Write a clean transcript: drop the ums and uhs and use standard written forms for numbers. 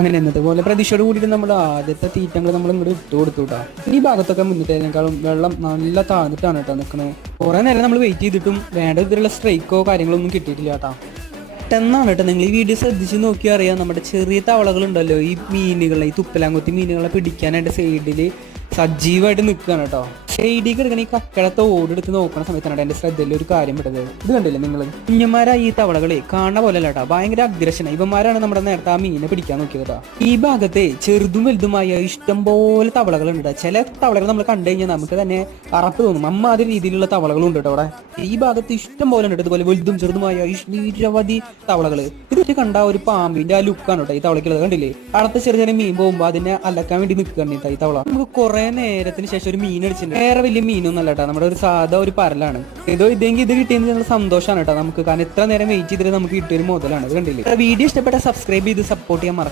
അങ്ങനെ എന്നതുപോലെ പ്രതീക്ഷയോട് കൂടിയിട്ട് നമ്മൾ ആദ്യത്തെ തീറ്റങ്ങൾ നമ്മൾ ഇങ്ങോട്ട് ഇട്ട് കൊടുത്തുട്ടാ. ഈ ഭാഗത്തൊക്കെ മുന്നിട്ടതിനേക്കാളും വെള്ളം നല്ല താഴ്ന്നിട്ടാണ് കേട്ടോ നിൽക്കുന്നത്. കുറെ നേരം നമ്മൾ വെയിറ്റ് ചെയ്തിട്ടും വേണ്ട ഇതിലുള്ള സ്ട്രൈക്കോ കാര്യങ്ങളോ ഒന്നും കിട്ടിയിട്ടില്ല കേട്ടോ. പെട്ടെന്നാണ് കേട്ടോ. നിങ്ങൾ ഈ വീഡിയോ ശ്രദ്ധിച്ച് നോക്കിയാൽ അറിയാം, നമ്മുടെ ചെറിയ തവളകളുണ്ടല്ലോ, ഈ മീനുകളെ, ഈ തുപ്പലാങ്കുത്തി മീനുകളെ പിടിക്കാനായിട്ട് സൈഡിൽ സജീവമായിട്ട് നിൽക്കുകയാണ് കേട്ടോ. ഷെയ്ഡിക്ക് എടുക്കണ ഈ കക്കടത്തെ ഓടെടുത്ത് നോക്കുന്ന സമയത്താണ് എൻ്റെ ശ്രദ്ധയിൽ ഒരു കാര്യം പെട്ടത്. ഇത് കണ്ടില്ലേ നിങ്ങൾ, കുഞ്ഞന്മാരായി ഈ തവളകളെ കാണുന്ന പോലെ അല്ല കേട്ടോ, ഭയങ്കര അഗ്രഷനാണ്. ഇവന്മാരാണ് നമ്മുടെ നേരത്തെ ആ മീനെ പിടിക്കാൻ നോക്കിയത്. ഈ ഭാഗത്തെ ചെറുതും വലുതുമായ ഇഷ്ടംപോലെ തവളകളുണ്ട്. ചില തവളകൾ നമ്മൾ കണ്ടു കഴിഞ്ഞാൽ നമുക്ക് തന്നെ അറപ്പ് തോന്നും. അമ്മാതിരി രീതിയിലുള്ള തവളകളുണ്ട് കേട്ടോ അവിടെ. ഈ ഭാഗത്ത് ഇഷ്ടം പോലെ ഉണ്ട് ഇതുപോലെ വലുതും ചെറുതുമായ നിരവധി തവളകൾ. ഇത് കണ്ട ഒരു പാമ്പിന്റെ ആ ലുക്കാണ് കേട്ടോ ഈ തവളക്കുള്ളത്. കണ്ടില്ലേ, അടുത്ത ചെറിയ ചെറിയ മീൻ പോകുമ്പോൾ അതിനെ അലക്കാൻ വേണ്ടി നിൽക്കുകയാണ് ഈ തവള. നമുക്ക് കുറെ നേരത്തിന് ശേഷം ഒരു മീൻ അടിച്ചിട്ടുണ്ട്. വേറെ വലിയ മീനൊന്നും അല്ല കേട്ടോ, നമ്മുടെ ഒരു സാധാ ഒരു പരലാണ്. ഇതെങ്കിൽ ഇത് കിട്ടിയെന്ന് ഞങ്ങൾ സന്തോഷമാണ് കേട്ടോ നമുക്ക്. കാരണം എത്ര നേരം വെയിറ്റ് ചെയ്തിട്ട് നമുക്ക് കിട്ടിയൊരു മുതലാണ്. ഇത് കണ്ടില്ലേ. വീഡിയോ ഇഷ്ടപ്പെട്ട സബ്സ്ക്രൈബ് ചെയ്ത് സപ്പോർട്ട് ചെയ്യാൻ മറക്കും.